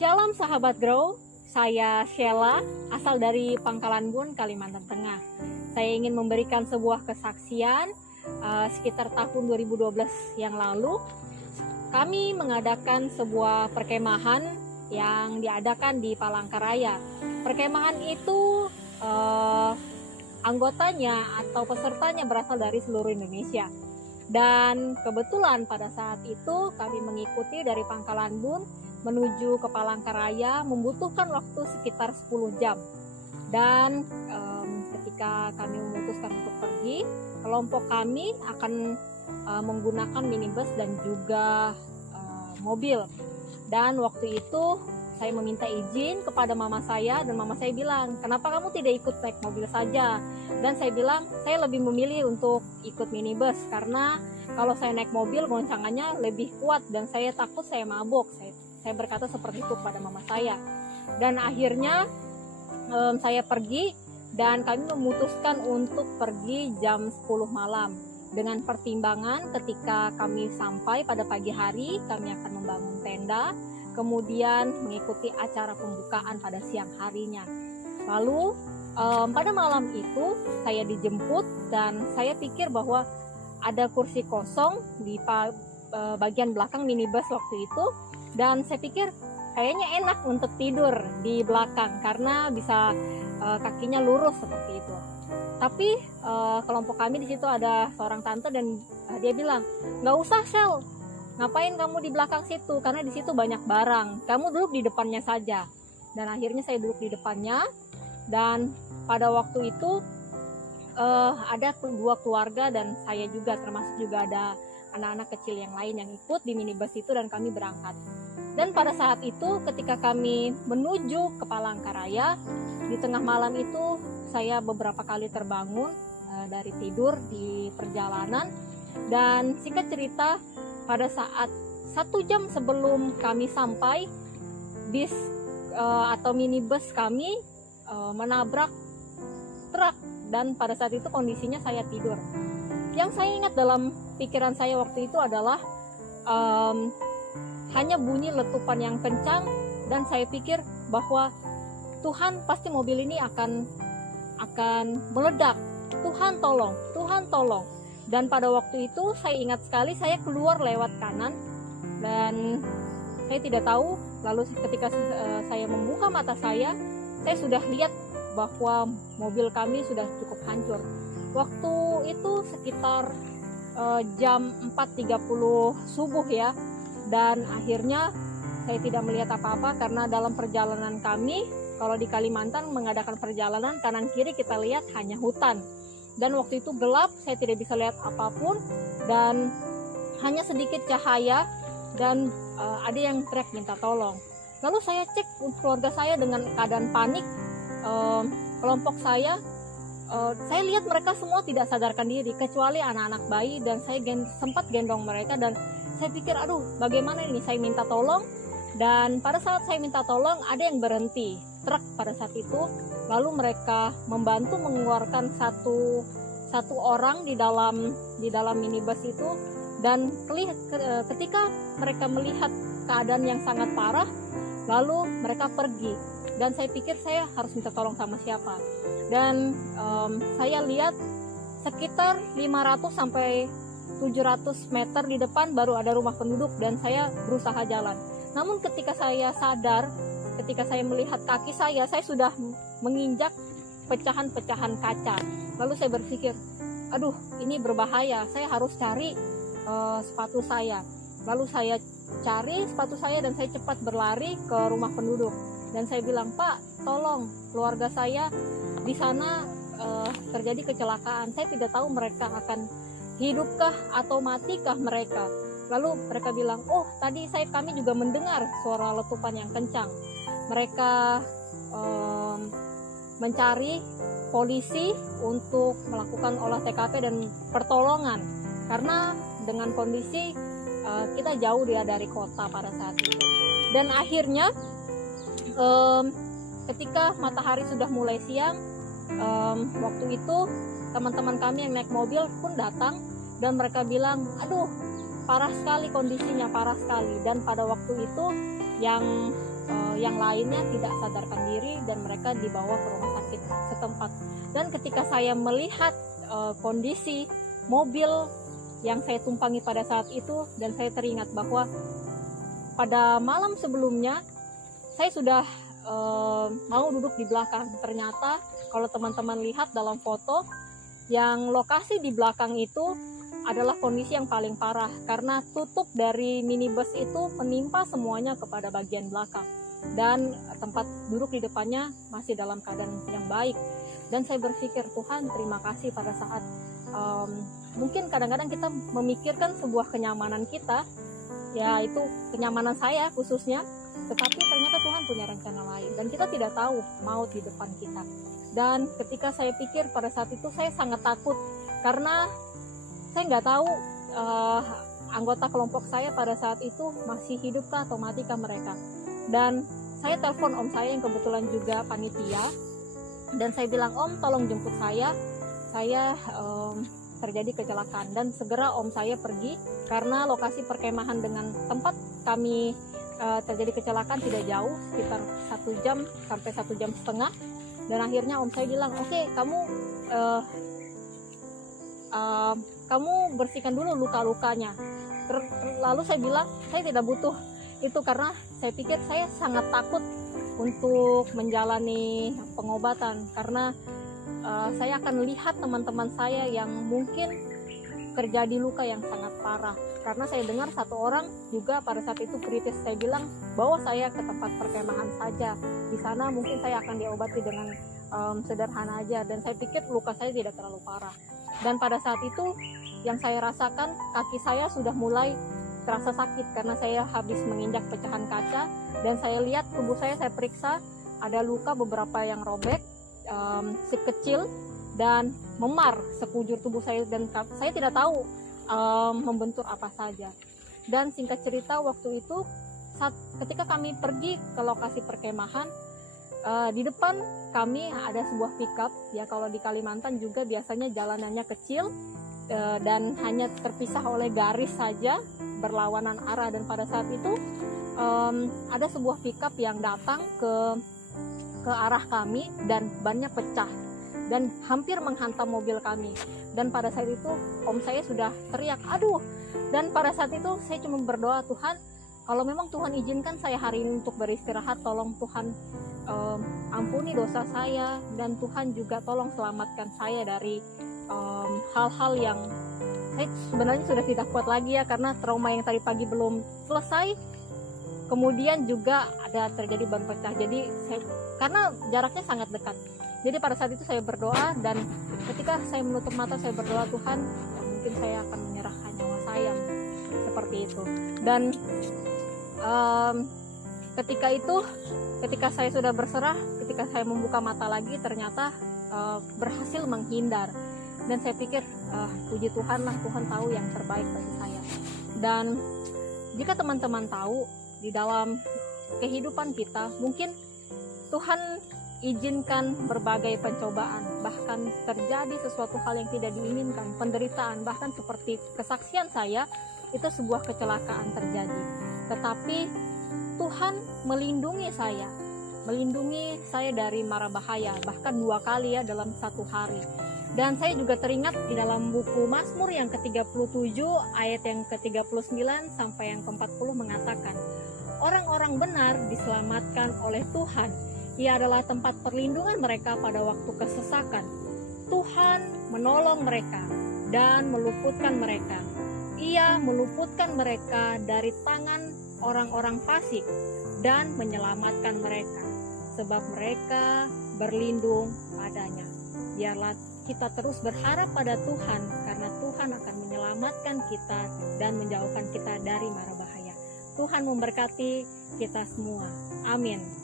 Shalom sahabat Grow, saya Sheila, asal dari Pangkalan Bun, Kalimantan Tengah. Saya ingin memberikan sebuah kesaksian sekitar tahun 2012 yang lalu. Kami mengadakan sebuah perkemahan yang diadakan di Palangkaraya. Perkemahan itu anggotanya atau pesertanya berasal dari seluruh Indonesia. Dan kebetulan pada saat itu kami mengikuti dari Pangkalan Bun menuju ke Palangkaraya membutuhkan waktu sekitar 10 jam. Dan ketika kami memutuskan untuk pergi, kelompok kami akan menggunakan minibus dan juga mobil. Dan waktu itu saya meminta izin kepada mama saya, dan mama saya bilang, kenapa kamu tidak ikut naik mobil saja? Dan saya bilang, saya lebih memilih untuk ikut minibus karena kalau saya naik mobil goncangannya lebih kuat dan saya takut saya mabuk. Saya berkata seperti itu kepada mama saya. Dan akhirnya saya pergi dan kami memutuskan untuk pergi jam 10 malam. Dengan pertimbangan ketika kami sampai pada pagi hari, kami akan membangun tenda, kemudian mengikuti acara pembukaan pada siang harinya. Lalu pada malam itu saya dijemput dan saya pikir bahwa ada kursi kosong di bagian belakang minibus waktu itu, dan saya pikir kayaknya enak untuk tidur di belakang karena bisa kakinya lurus seperti itu. Tapi kelompok kami di situ ada seorang tante dan dia bilang, nggak usah Shell, ngapain kamu di belakang situ, karena di situ banyak barang, kamu duduk di depannya saja. Dan akhirnya saya duduk di depannya. Dan pada waktu itu ada dua keluarga dan saya juga, termasuk juga ada anak-anak kecil yang lain yang ikut di minibus itu, dan kami berangkat. Dan pada saat itu ketika kami menuju ke Palangkaraya, di tengah malam itu saya beberapa kali terbangun dari tidur di perjalanan. Dan singkat cerita, pada saat 1 jam sebelum kami sampai, bis atau minibus kami menabrak truk, dan pada saat itu kondisinya saya tidur. Yang saya ingat dalam pikiran saya waktu itu adalah hanya bunyi letupan yang kencang, dan saya pikir bahwa Tuhan pasti mobil ini akan meledak. Tuhan tolong, Tuhan tolong. Dan pada waktu itu saya ingat sekali, saya keluar lewat kanan dan saya tidak tahu. Lalu ketika saya membuka mata saya sudah lihat bahwa mobil kami sudah cukup hancur. Waktu itu sekitar jam 4.30 subuh ya. Dan akhirnya saya tidak melihat apa-apa karena dalam perjalanan kami, kalau di Kalimantan mengadakan perjalanan kanan kiri kita lihat hanya hutan. Dan waktu itu gelap, saya tidak bisa lihat apapun dan hanya sedikit cahaya, dan ada yang teriak minta tolong. Lalu saya cek keluarga saya dengan keadaan panik. Kelompok saya lihat mereka semua tidak sadarkan diri kecuali anak-anak bayi, dan saya sempat gendong mereka. Dan saya pikir, aduh bagaimana ini, saya minta tolong. Dan pada saat saya minta tolong, ada yang berhenti truk pada saat itu. Lalu mereka membantu mengeluarkan satu orang di dalam minibus itu. Dan ketika mereka melihat keadaan yang sangat parah, lalu mereka pergi. Dan saya pikir saya harus minta tolong sama siapa. Dan saya lihat sekitar 500 sampai 700 meter di depan baru ada rumah penduduk, dan saya berusaha jalan. Namun ketika saya sadar, ketika saya melihat kaki saya sudah menginjak pecahan-pecahan kaca. Lalu saya berpikir, aduh ini berbahaya, saya harus cari sepatu saya. Lalu saya cari sepatu saya dan saya cepat berlari ke rumah penduduk. Dan saya bilang, Pak, tolong, keluarga saya di sana terjadi kecelakaan. Saya tidak tahu mereka akan hidupkah atau matikah mereka. Lalu mereka bilang, oh tadi kami juga mendengar suara letupan yang kencang. Mereka mencari polisi untuk melakukan olah TKP dan pertolongan, karena dengan kondisi kita jauh dari kota pada saat itu. Dan akhirnya ketika matahari sudah mulai siang, waktu itu teman-teman kami yang naik mobil pun datang, dan mereka bilang, aduh parah sekali kondisinya, parah sekali. Dan pada waktu itu yang yang lainnya tidak sadarkan diri dan mereka dibawa ke rumah sakit setempat. Dan ketika saya melihat kondisi mobil yang saya tumpangi pada saat itu, dan saya teringat bahwa pada malam sebelumnya saya sudah mau duduk di belakang. Ternyata kalau teman-teman lihat dalam foto, yang lokasi di belakang itu adalah kondisi yang paling parah karena tutup dari minibus itu menimpa semuanya kepada bagian belakang, dan tempat duduk di depannya masih dalam keadaan yang baik. Dan saya berpikir, Tuhan terima kasih pada saat mungkin kadang-kadang kita memikirkan sebuah kenyamanan kita, yaitu kenyamanan saya khususnya, tetapi ternyata Tuhan punya rencana lain dan kita tidak tahu maut di depan kita. Dan ketika saya pikir pada saat itu saya sangat takut karena saya nggak tahu anggota kelompok saya pada saat itu masih hidupkah atau matikah mereka. Dan saya telepon om saya yang kebetulan juga panitia, dan saya bilang, Om tolong jemput saya terjadi kecelakaan. Dan segera om saya pergi karena lokasi perkemahan dengan tempat kami terjadi kecelakaan tidak jauh, sekitar 1 jam sampai 1 jam setengah. Dan akhirnya om saya bilang, oke, kamu bersihkan dulu luka-lukanya. Lalu saya bilang, saya tidak butuh itu karena saya pikir saya sangat takut untuk menjalani pengobatan karena saya akan lihat teman-teman saya yang mungkin terjadi luka yang sangat parah. Karena saya dengar satu orang juga pada saat itu kritis, saya bilang bawa saya ke tempat perkemahan saja, di sana mungkin saya akan diobati dengan sederhana aja. Dan saya pikir luka saya tidak terlalu parah. Dan pada saat itu yang saya rasakan, kaki saya sudah mulai terasa sakit karena saya habis menginjak pecahan kaca. Dan saya lihat tubuh saya periksa, ada luka beberapa yang robek, sekecil dan memar sekujur tubuh saya, dan saya tidak tahu membentur apa saja. Dan singkat cerita, waktu itu ketika kami pergi ke lokasi perkemahan, di depan kami ada sebuah pickup. Ya, kalau di Kalimantan juga biasanya jalanannya kecil dan hanya terpisah oleh garis saja berlawanan arah. Dan pada saat itu ada sebuah pickup yang datang ke arah kami dan bannya pecah dan hampir menghantam mobil kami. Dan pada saat itu om saya sudah teriak, aduh. Dan pada saat itu saya cuma berdoa, Tuhan, kalau memang Tuhan izinkan saya hari ini untuk beristirahat, tolong Tuhan ampuni dosa saya, dan Tuhan juga tolong selamatkan saya dari hal-hal yang saya sebenarnya sudah tidak kuat lagi ya, karena trauma yang tadi pagi belum selesai, kemudian juga ada terjadi ban pecah. Jadi karena jaraknya sangat dekat, jadi pada saat itu saya berdoa, dan ketika saya menutup mata saya berdoa, Tuhan, ya mungkin saya akan menyerahkan nyawa saya, seperti itu. Dan ketika saya sudah berserah, ketika saya membuka mata lagi, ternyata berhasil menghindar. Dan saya pikir, puji Tuhan lah, Tuhan tahu yang terbaik bagi saya. Dan jika teman-teman tahu, di dalam kehidupan kita mungkin Tuhan izinkan berbagai pencobaan, bahkan terjadi sesuatu hal yang tidak diinginkan, penderitaan, bahkan seperti kesaksian saya, itu sebuah kecelakaan terjadi. Tetapi Tuhan melindungi saya dari mara bahaya, bahkan 2 kali ya dalam 1 hari. Dan saya juga teringat di dalam buku Mazmur yang ke-37 ayat yang ke-39 sampai yang ke-40 mengatakan, orang-orang benar diselamatkan oleh Tuhan. Ia adalah tempat perlindungan mereka pada waktu kesesakan. Tuhan menolong mereka dan meluputkan mereka. Ia meluputkan mereka dari tangan orang-orang fasik dan menyelamatkan mereka, sebab mereka berlindung padanya. Biarlah kita terus berharap pada Tuhan, karena Tuhan akan menyelamatkan kita dan menjauhkan kita dari mara bahaya. Tuhan memberkati kita semua. Amin.